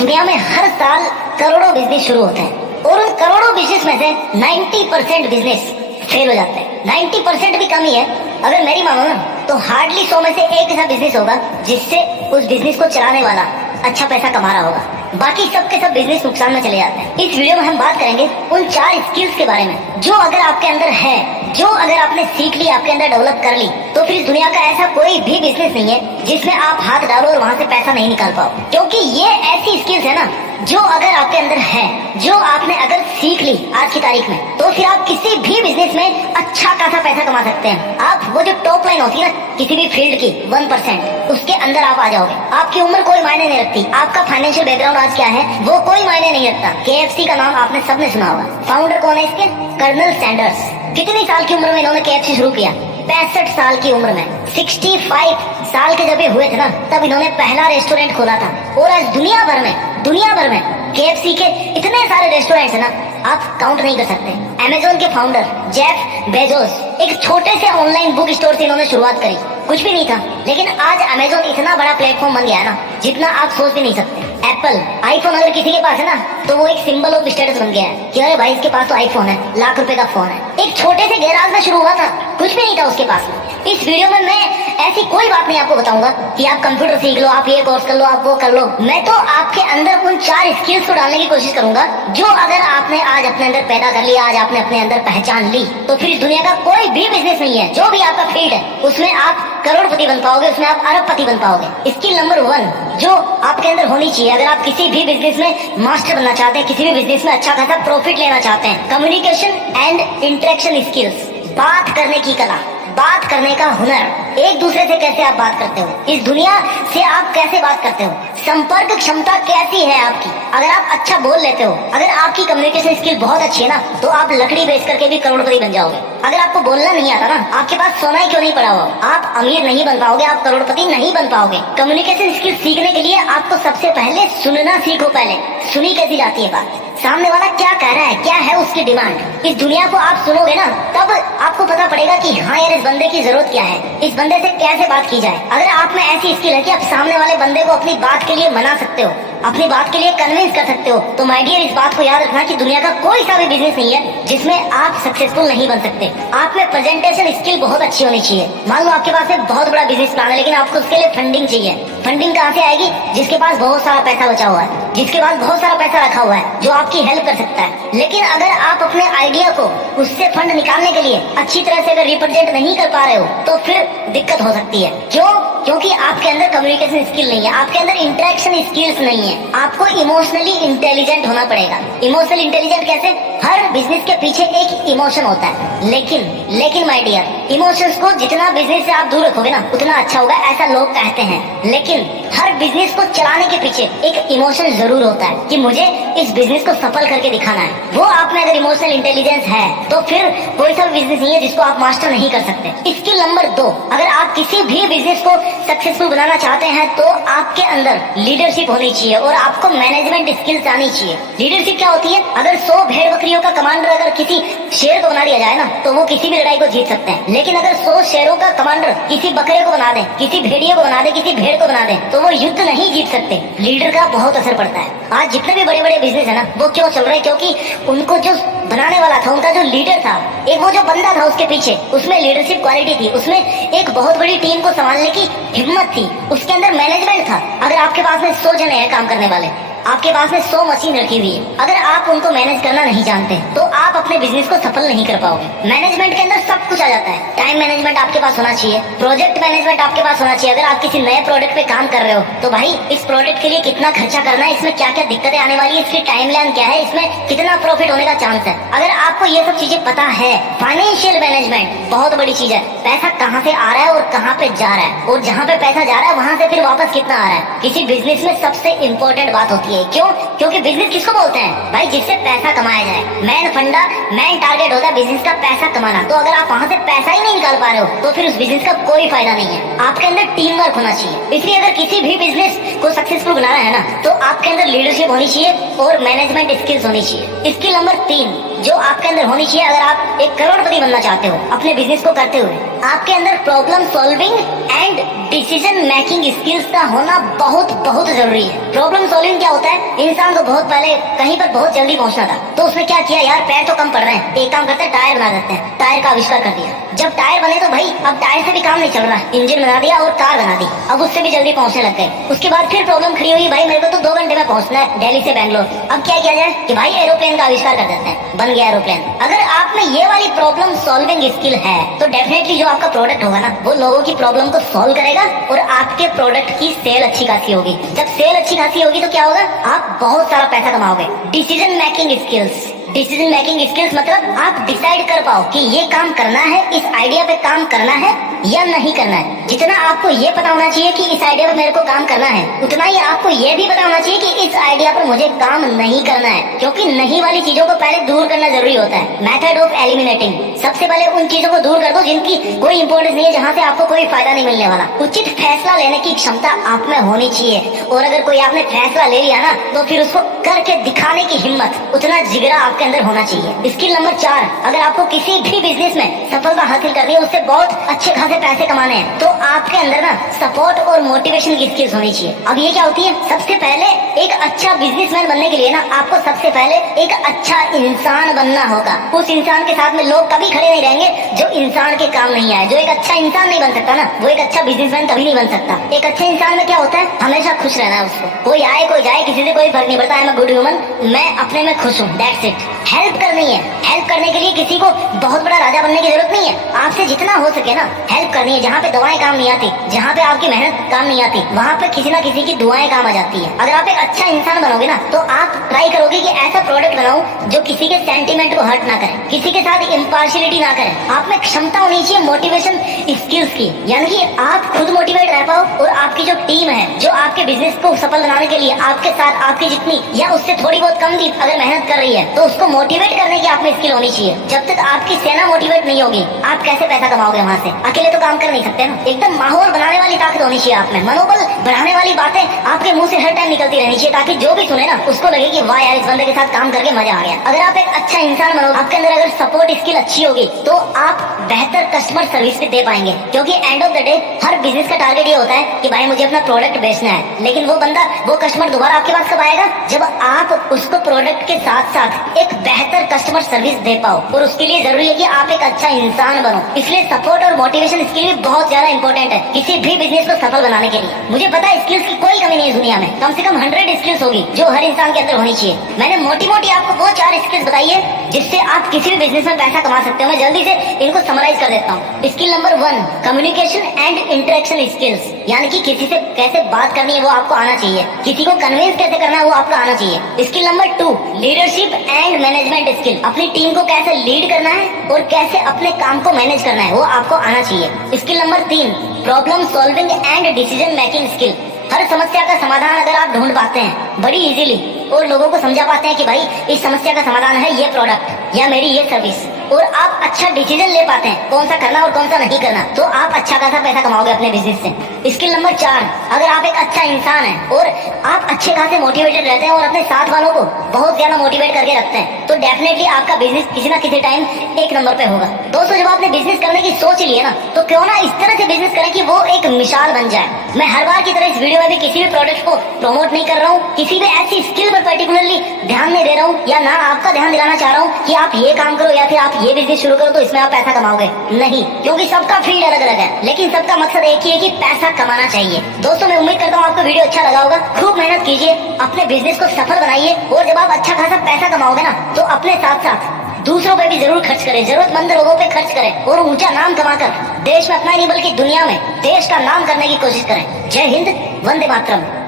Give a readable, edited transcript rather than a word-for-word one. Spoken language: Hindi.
दुनिया में हर साल करोड़ों बिजनेस शुरू होते हैं और उन करोड़ों बिजनेस में से 90% बिजनेस फेल हो जाते हैं। 90% भी कम ही है। अगर मेरी मानो ना तो हार्डली 100 में से एक ऐसा बिजनेस होगा जिससे उस बिजनेस को चलाने वाला अच्छा पैसा कमा रहा होगा, बाकी सब के सब बिजनेस नुकसान में चले जाते हैं। इस वीडियो में हम बात करेंगे उन 4 स्किल्स के बारे में जो अगर आपके अंदर है, जो अगर आपने सीख ली, आपके अंदर डेवलप कर ली, तो फिर इस दुनिया का ऐसा कोई भी बिजनेस नहीं है जिसमें आप हाथ डालो और वहां से पैसा नहीं निकाल पाओ। क्योंकि ये ऐसी स्किल्स है ना जो अगर आपके अंदर है, जो आपने अगर सीख ली आज की तारीख में, तो फिर आप किसी भी बिजनेस में अच्छा खासा पैसा कमा सकते हैं। आप वो जो टॉप लाइन होती है ना किसी भी फील्ड की 1%, उसके अंदर आप आ जाओगे। आपकी उम्र कोई मायने नहीं रखती, आपका फाइनेंशियल बैकग्राउंड आज क्या है वो कोई मायने नहीं रखता। KFC का नाम आपने सबने सुना होगा। फाउंडर कौन है इसके? Colonel Sanders. कितनी साल की उम्र में इन्होंने KFC शुरू किया? 65 साल की उम्र में। 65 साल के जब ये हुए थे ना तब इन्होंने पहला रेस्टोरेंट खोला था। और आज दुनिया भर में KFC के इतने सारे रेस्टोरेंट्स है ना आप काउंट नहीं कर सकते। अमेज़न के फाउंडर जेफ बेजोस एक छोटे से ऑनलाइन बुक स्टोर से इन्होंने शुरुआत करी, कुछ भी नहीं था, लेकिन आज अमेज़न इतना बड़ा प्लेटफॉर्म बन गया है ना जितना आप सोच भी नहीं सकते। एप्पल आईफोन अगर किसी के पास है ना तो वो एक सिंबल ऑफ स्टेटस बन गया है कि अरे भाई इसके पास तो आईफोन है, लाख रुपए का फोन है। एक छोटे से गैराज में शुरू हुआ था, कुछ भी नहीं था उसके पास। इस वीडियो में मैं ऐसी कोई बात नहीं आपको बताऊंगा कि आप कंप्यूटर सीख लो, आप ये कोर्स कर लो, आप वो कर लो। मैं तो आपके अंदर उन 4 स्किल्स को डालने की कोशिश करूंगा जो अगर आपने आज अपने अंदर पैदा कर लिया, आज आपने अपने अंदर पहचान ली, तो फिर इस दुनिया का कोई भी बिजनेस नहीं है, जो भी आपका फील्ड है उसमें आप करोड़पति बन पाओगे, उसमें आप अरबपति बन पाओगे। स्किल नंबर 1 जो आपके अंदर होनी चाहिए अगर आप किसी भी बिजनेस में मास्टर बनना चाहते हैं, किसी भी बिजनेस में अच्छा खासा प्रॉफिट लेना चाहते हैं, कम्युनिकेशन एंड इंटरेक्शन स्किल्स। बात करने की कला, बात करने का हुनर। एक दूसरे से कैसे आप बात करते हो, इस दुनिया से आप कैसे बात करते हो, संपर्क क्षमता कैसी है आपकी। अगर आप अच्छा बोल लेते हो, अगर आपकी कम्युनिकेशन स्किल बहुत अच्छी है ना तो आप लकड़ी बेच करके भी करोड़पति बन जाओगे। अगर आपको बोलना नहीं आता ना, आपके पास सोना ही क्यों नहीं पड़ा हुआ, आप अमीर नहीं बन पाओगे, आप करोड़पति नहीं बन पाओगे। कम्युनिकेशन स्किल सीखने के लिए आपको सबसे पहले सुनना सीखो। पहले सुनी कैसी जाती है बात, सामने वाला क्या कह रहा है, क्या है उसकी डिमांड। इस दुनिया को आप सुनोगे ना तब आपको पता पड़ेगा कि हाँ यार इस बंदे की जरूरत क्या है, इस बंदे से कैसे बात की जाए। अगर आप में ऐसी स्किल है कि आप सामने वाले बंदे को अपनी बात के लिए मना सकते हो, अपनी बात के लिए कन्विंस कर सकते हो, तो माय डियर इस बात को याद रखना कि दुनिया का कोई सा भी बिजनेस नहीं है जिसमें आप सक्सेसफुल नहीं बन सकते। आप में प्रेजेंटेशन स्किल बहुत अच्छी होनी चाहिए। मान लो आपके पास एक बहुत बड़ा बिजनेस प्लान है लेकिन आपको उसके लिए फंडिंग चाहिए। फंडिंग कहाँ से आएगी? जिसके पास बहुत सारा पैसा बचा हुआ है, जिसके पास बहुत सारा पैसा रखा हुआ है, जो आपकी हेल्प कर सकता है। लेकिन अगर आप अपने आइडिया को उससे फंड निकालने के लिए अच्छी तरह से अगर रिप्रेजेंट नहीं कर पा रहे हो तो फिर दिक्कत हो सकती है। क्यों? क्योंकि आपके अंदर कम्युनिकेशन स्किल नहीं है, आपके अंदर इंटरेक्शन स्किल्स नहीं है। आपको इमोशनली इंटेलिजेंट होना पड़ेगा। इमोशनल इंटेलिजेंट कैसे? हर बिजनेस के पीछे एक इमोशन होता है, लेकिन माय डियर इमोशंस को जितना बिजनेस से आप दूर रखोगे ना उतना अच्छा होगा, ऐसा लोग कहते हैं। लेकिन हर बिजनेस को चलाने के पीछे एक इमोशन जरूर होता है कि मुझे इस बिजनेस को सफल करके दिखाना है। वो आप में अगर इमोशनल इंटेलिजेंस है तो फिर कोई सा बिजनेस नहीं है जिसको आप मास्टर नहीं कर सकते। स्किल नंबर 2 अगर आप किसी भी बिजनेस को सक्सेसफुल बनाना चाहते हैं तो आपके अंदर लीडरशिप होनी चाहिए और आपको मैनेजमेंट स्किल्स आनी चाहिए। लीडरशिप क्या होती है? अगर 100 भेड़ बकरियों का कमांडर अगर किसी शेर को बना दिया जाए ना तो वो किसी भी लड़ाई को जीत सकते हैं। लेकिन अगर 100 शेरों का कमांडर किसी बकरे को बना दे, किसी भेड़िए को बना दे, किसी भेड़ को बना दे तो वो युद्ध नहीं जीत सकते। लीडर का बहुत असर पड़ता है। आज जितने भी बड़े बड़े बिजनेस है ना वो क्यों चल रहे हैं? क्योंकि उनको जो बनाने वाला था, उनका जो लीडर था, एक वो जो बंदा था उसके पीछे, उसमें लीडरशिप क्वालिटी थी, उसमें एक बहुत बड़ी टीम को संभालने की हिम्मत थी, उसके अंदर मैनेजमेंट था। अगर आपके पास में 100 जने हैं काम करने वाले, आपके पास में 100 मशीन रखी हुई है, अगर आप उनको मैनेज करना नहीं जानते तो आप अपने बिजनेस को सफल नहीं कर पाओगे। मैनेजमेंट के अंदर सब कुछ आ जाता है। टाइम मैनेजमेंट आपके पास होना चाहिए, प्रोजेक्ट मैनेजमेंट आपके पास होना चाहिए। अगर आप किसी नए प्रोडक्ट पे काम कर रहे हो तो भाई इस प्रोडक्ट के लिए कितना खर्चा करना है, इसमें क्या क्या दिक्कतें आने वाली है, इसकी टाइमलाइन क्या है, इसमें कितना प्रॉफिट होने का चांस है। अगर आपको ये सब चीजें पता है, फाइनेंशियल मैनेजमेंट बहुत बड़ी चीज है। पैसा कहाँ से आ रहा है और कहाँ पे जा रहा है, और जहाँ पे पैसा जा रहा है वहां से फिर वापस कितना आ रहा है, किसी बिजनेस में सबसे इंपॉर्टेंट बात होती है। क्यों? क्योंकि बिजनेस किसको बोलते हैं भाई? जिससे पैसा कमाया जाए। मेन टारगेट होता है बिजनेस का पैसा कमाना। तो अगर आप वहां से पैसा ही नहीं निकाल पा रहे हो तो फिर उस बिजनेस का कोई फायदा नहीं है। आपके अंदर टीम वर्क होना चाहिए। इसलिए अगर किसी भी बिजनेस को सक्सेसफुल बनाना है ना तो आपके अंदर लीडरशिप होनी चाहिए और मैनेजमेंट स्किल्स होनी चाहिए। स्किल नंबर 3 जो आपके अंदर होनी चाहिए अगर आप एक करोड़पति बनना चाहते हो अपने बिजनेस को करते हुए। आपके अंदर problem solving and decision making skills का होना बहुत बहुत जरूरी है। प्रॉब्लम सॉल्विंग क्या होता है, इंसान को बहुत पहले कहीं पर बहुत जल्दी पहुंचना था, तो उसने क्या किया, यार पैर तो कम पड़ रहे हैं, एक काम करते हैं टायर बना देते हैं। टायर का आविष्कार कर दिया। जब टायर बने तो भाई अब टायर से भी काम नहीं चल रहा, इंजन बना दिया और कार बना दी, अब उससे भी जल्दी पहुंचने लग गए। उसके बाद फिर प्रॉब्लम खड़ी हुई, भाई मेरे को तो 2 घंटे में पहुंचना है दिल्ली से बैंगलोर। अब क्या किया जाए कि भाई एरोप्लेन का आविष्कार कर देते हैं, बन गया एरोप्लेन। अगर आप में ये वाली प्रॉब्लम सॉल्विंग स्किल है तो डेफिनेटली जो आपका प्रोडक्ट होगा ना वो लोगों की प्रॉब्लम को सॉल्व करेगा और आपके प्रोडक्ट की सेल अच्छी खासी होगी। जब सेल अच्छी खासी होगी तो क्या होगा, आप बहुत सारा पैसा कमाओगे। Decision making skills, decision making skills मतलब आप डिसाइड कर पाओ कि ये काम करना है, इस आइडिया पे काम करना है या नहीं करना है। जितना आपको ये पता होना चाहिए कि इस आइडिया पर मेरे को काम करना है, उतना ही आपको ये भी पता होना चाहिए कि इस आइडिया पर मुझे काम नहीं करना है, क्योंकि नहीं वाली चीजों को पहले दूर करना जरूरी होता है। मेथड ऑफ एलिमिनेटिंग, सबसे पहले उन चीजों को दूर कर दो जिनकी कोई इंपॉर्टेंस नहीं है, जहाँ से आपको कोई फायदा नहीं मिलने वाला। उचित फैसला लेने की क्षमता आप में होनी चाहिए, और अगर कोई आपने फैसला ले लिया ना तो फिर उसको करके दिखाने की हिम्मत, उतना जिगरा आपके अंदर होना चाहिए। स्किल नंबर 4, अगर आपको किसी भी बिजनेस में सफलता हासिल करनी है, उससे बहुत अच्छे खासे पैसे कमाने हैं, तो आपके अंदर ना सपोर्ट और मोटिवेशन की स्किल्स होनी चाहिए। अब ये क्या होती है, सबसे पहले एक अच्छा बिजनेसमैन बनने के लिए ना आपको सबसे पहले एक अच्छा इंसान बनना होगा। उस इंसान के साथ में लोग कभी खड़े नहीं रहेंगे जो इंसान के काम नहीं आए। जो एक अच्छा इंसान नहीं बन सकता ना, वो एक अच्छा बिजनेसमैन कभी नहीं बन सकता। एक अच्छे इंसान में क्या होता है, हमेशा खुश रहना है उसको, कोई आए कोई जाए किसी से कोई फर्क नहीं पड़ता। I am a good human, मैं अपने में खुश हूँ, दैट्स इट। हेल्प करनी है, हेल्प करने के लिए किसी को बहुत बड़ा राजा बनने की जरूरत नहीं है। आपसे जितना हो सके ना हेल्प करनी है। जहाँ पे दवाएं काम नहीं आती, जहाँ पे आपकी मेहनत काम नहीं आती, वहाँ पे किसी ना किसी की दुआएं काम आ जाती है। अगर आप एक अच्छा इंसान बनोगे ना तो आप ट्राई करोगे कि ऐसा प्रोडक्ट बनाओ जो किसी के सेंटीमेंट को हर्ट ना करे, किसी के साथ इम्पार्शियलिटी ना करे। आप में क्षमता होनी चाहिए मोटिवेशन स्किल्स की, यानी कि आप खुद मोटिवेट रह पाओ और आपकी जो टीम है जो आपके बिजनेस को सफल बनाने के लिए आपके साथ आपकी जितनी या उससे थोड़ी बहुत कम भी अगर मेहनत कर रही है तो उसको मोटिवेट करने की आप में स्किल होनी चाहिए। जब तक आपकी सेना मोटिवेट नहीं होगी आप कैसे पैसा कमाओगे वहाँ से, अकेले तो काम कर नहीं सकते ना। एकदम माहौल बनाने वाली ताकत होनी चाहिए आप में, मनोबल बढ़ाने वाली बातें आपके मुंह से हर टाइम निकलती रहनी चाहिए, ताकि जो भी सुने ना उसको लगे कि वाह यार इस बंदे के साथ काम करके मजा आ गया। अगर आप एक अच्छा इंसान बनोगे, आपके अंदर अगर सपोर्ट स्किल अच्छी होगी तो आप बेहतर कस्टमर सर्विस भी दे पाएंगे। क्योंकि end of the day her business का टारगेट ये होता है कि भाई मुझे अपना प्रोडक्ट बेचना है, लेकिन वो बंदा वो कस्टमर दोबारा आपके पास कब आएगा, जब आप उसको प्रोडक्ट के साथ साथ एक बेहतर कस्टमर सर्विस दे पाओ। और उसके लिए जरूरी है कि आप एक अच्छा इंसान बनो। इसलिए सपोर्ट और मोटिवेशन स्किल भी बहुत ज्यादा इंपॉर्टेंट है किसी भी बिजनेस को सफल बनाने के लिए। मुझे पता है स्किल्स की कोई कमी नहीं है दुनिया में, कम से कम 100 स्किल्स होगी जो हर इंसान के अंदर होनी चाहिए। मैंने मोटी मोटी आपको वो 4 स्किल्स बताई है जिससे आप किसी भी बिजनेस में पैसा कमा सकते हो। मैं जल्दी से इनको समराइज कर देता हूँ। Skill number 1, communication and interaction skills, यानी कि किसी से कैसे बात करनी है वो आपको आना चाहिए, किसी को कन्विंस कैसे करना है वो आपको आना चाहिए। Skill number 2, leadership and management skill, अपनी टीम को कैसे लीड करना है और कैसे अपने काम को मैनेज करना है वो आपको आना चाहिए। Skill number 3, problem solving and decision making skill, हर समस्या का समाधान अगर आप ढूंढ पाते हैं बड़ी इजीली और लोगों को समझा पाते हैं कि भाई इस समस्या का समाधान है ये प्रोडक्ट या मेरी ये सर्विस, और आप अच्छा डिसीजन ले पाते हैं कौन सा करना और कौन सा नहीं करना, तो आप अच्छा खासा पैसा कमाओगे अपने बिजनेस से। स्किल नंबर 4, अगर आप एक अच्छा इंसान हैं और आप अच्छे खासे मोटिवेटेड रहते हैं और अपने साथ वालों को बहुत ज्यादा मोटिवेट करके रखते हैं तो डेफिनेटली आपका बिजनेस किसी ना किसी टाइम 1 नंबर पे होगा। दोस्तों जब आपने बिजनेस करने की सोच ली है ना तो क्यों ना इस तरह से बिजनेस करें कि वो एक मिसाल बन जाए। मैं हर बार की तरह इस वीडियो में भी किसी भी प्रोडक्ट को प्रमोट नहीं कर रहा हूँ, किसी भी ऐसी स्किल पर पर्टिकुलरली ध्यान नहीं दे रहा हूँ, या ना आपका ध्यान दिलाना चाह रहा हूँ कि आप ये काम करो या फिर आप ये बिजनेस शुरू करो तो इसमें आप पैसा कमाओगे, नहीं। क्योंकि सबका फील्ड अलग अलग है, लेकिन सबका मकसद एक ही है कि पैसा कमाना चाहिए। दोस्तों मैं उम्मीद करता हूँ आपको वीडियो अच्छा लगा होगा। खूब मेहनत कीजिए, अपने बिजनेस को सफल बनाइए, और जब आप अच्छा खासा पैसा कमाओगे ना तो अपने साथ साथ दूसरों पे भी जरूर खर्च करें, जरूरतमंद लोगों पे खर्च करें, और ऊंचा नाम कमाकर देश में अपना नहीं बल्कि दुनिया में देश का नाम करने की कोशिश करें। जय हिंद, वंदे मातरम।